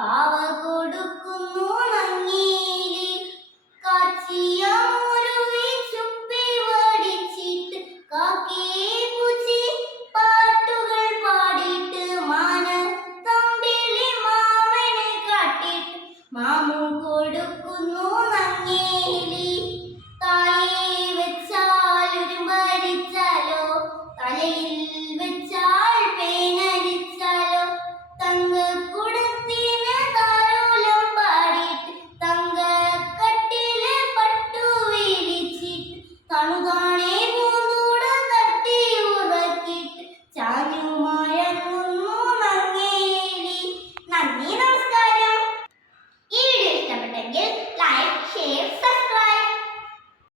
പാവ കൊടുക്കുന്നു നങ്ങേലി കാച്ചിയ മുരുവി ചുപ്പി വടിച്ചിട്ട് കാക്കേ പൂച്ചി പാട്ടുകൾ പാടിയിട്ട് മാന തമ്പിളി മാമനെ കാട്ടിട്ട് മാമു കൊടുക്കുന്നു നങ്ങേലി